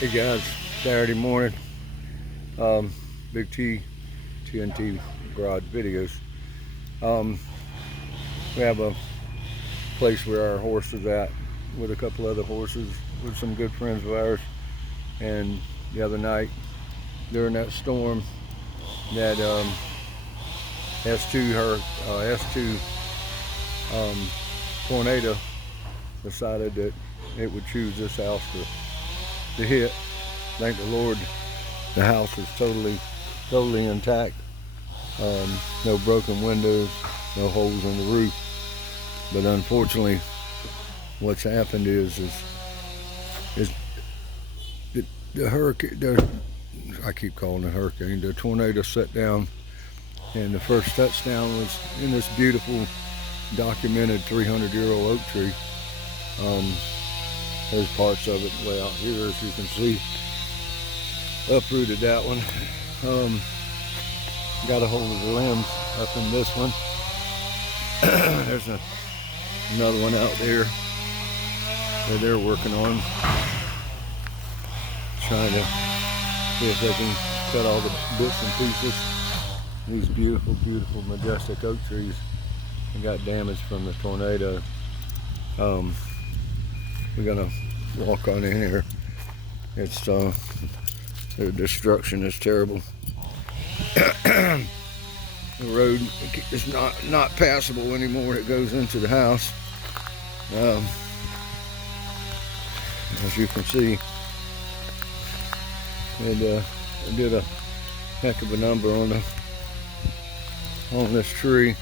Hey guys, Saturday morning, Big T, TNT Garage Videos. Um, we have a place where our horse is at with a couple other horses with some good friends of ours. And the other night, during that storm, that S2 tornado decided that it would choose this house to hit. Thank the Lord, the house is totally intact. No broken windows, no holes in the roof. But unfortunately, what's happened is the hurricane. I keep calling it hurricane. The tornado set down, and the first touchdown was in this beautiful, documented 300-year-old oak tree. There's parts of it way out here, as you can see. Uprooted that one. Got a hold of the limbs up in this one. There's another one out there that they're working on, trying to see if they can cut all the bits and pieces. These beautiful, majestic oak trees got damaged from the tornado. We're gonna walk on in here. It's the destruction is terrible. The road is not passable anymore. It goes into the house. As you can see, it did a heck of a number on this tree.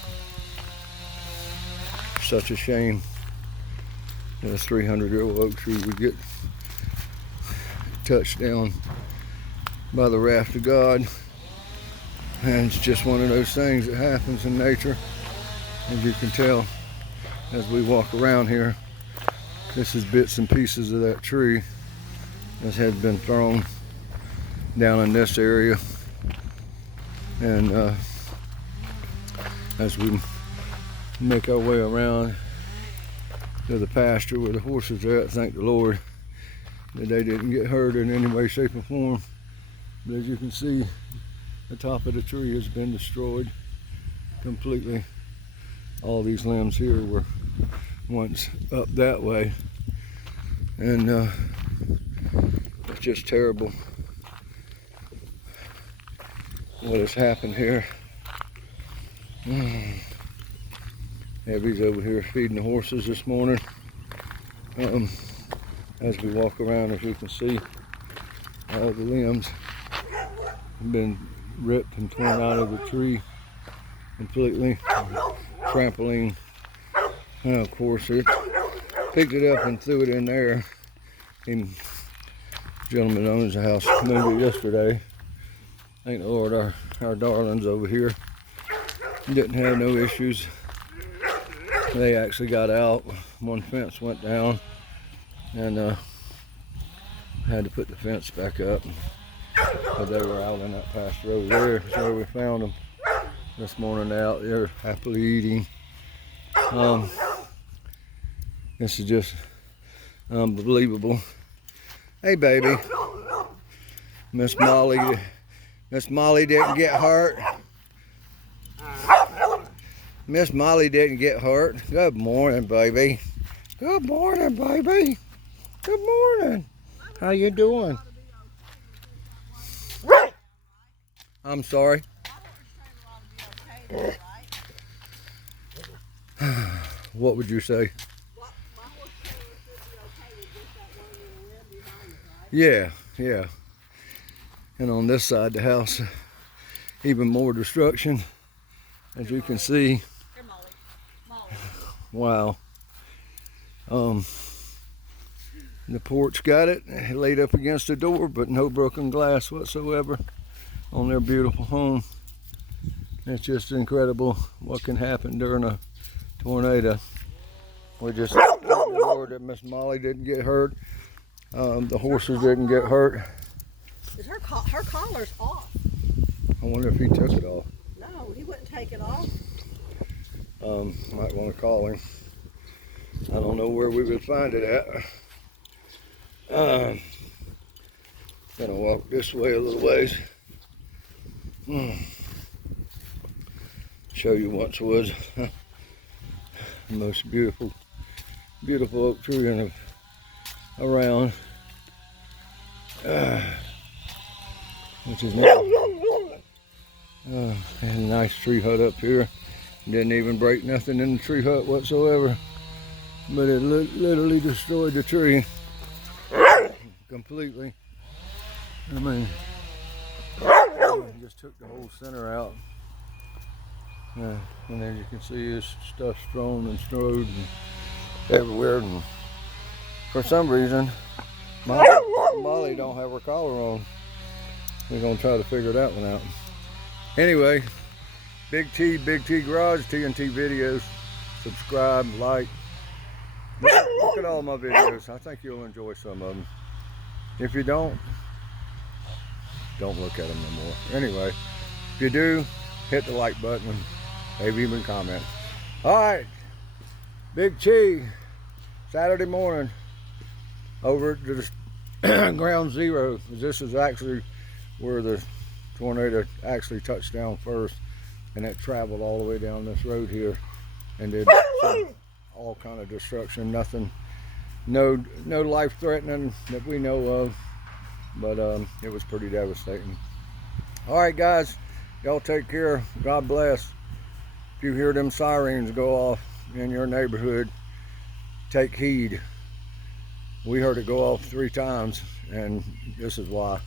Such a shame that a 300-year-old oak tree would get touched down by the wrath of God. And it's just one of those things that happens in nature. As you can tell as we walk around here, this is bits and pieces of that tree that had been thrown down in this area. And as we make our way around to the pasture where the horses are at, thank the Lord that they didn't get hurt in any way, shape, or form. But as you can see, the top of the tree has been destroyed completely. All these limbs here were once up that way, and it's just terrible what has happened here. Abby's over here feeding the horses this morning. As we walk around, as you can see, all the limbs have been ripped and torn out of the tree completely. Trampoline, of course, it picked it up and threw it in there. The gentleman owns the house moved it yesterday. Thank the Lord, our darlings over here didn't have no issues. They actually got out. One fence went down, and had to put the fence back up. But they were out in that pasture over there. That's where we found them this morning, out there happily eating. This is just unbelievable. Hey baby, Miss Molly didn't get hurt. Miss Molly didn't get hurt. Good morning, baby. Good morning, baby. Good morning. How you doing? I'm sorry. What would you say? Yeah. And on this side of the house, even more destruction, as you can see. Wow. The porch got it laid up against the door, but no broken glass whatsoever on their beautiful home. It's just incredible what can happen during a tornado. We just thank the Lord that Miss Molly didn't get hurt. The horses didn't get hurt. Is her collar's off? I wonder if he took it off. No, he wouldn't take it off. Might want to call him. I don't know where we would find it at. Gonna walk this way a little ways. Show you once was the most beautiful oak tree around. Which is nice. Had a nice tree hut up here. Didn't even break nothing in the tree hut whatsoever. But it literally destroyed the tree completely. I mean, just took the whole center out. And as you can see, this stuff strewn and strode and everywhere. And for some reason, Molly don't have her collar on. We're gonna try to figure that one out. Anyway, Big T Garage, TNT videos. Subscribe, like. Look at all my videos. I think you'll enjoy some of them. If you don't look at them no more. Anyway, if you do, hit the like button and maybe even comment. All right, Big T, Saturday morning over at the ground zero. This is actually where the tornado actually touched down first, and it traveled all the way down this road here and did all kind of destruction. Nothing, no life threatening that we know of, but it was pretty devastating. All right, guys, y'all take care. God bless. If you hear them sirens go off in your neighborhood, take heed. We heard it go off 3 times, and this is why.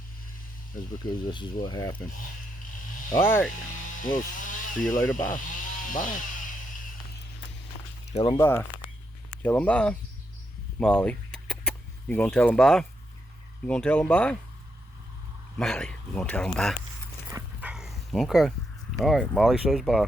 It's because this is what happened. All right, we'll see you later. Bye. Bye. Tell them bye. Tell them bye. Molly, you gonna tell them bye? You gonna tell them bye? Molly, you gonna tell them bye? Okay. All right, Molly says bye.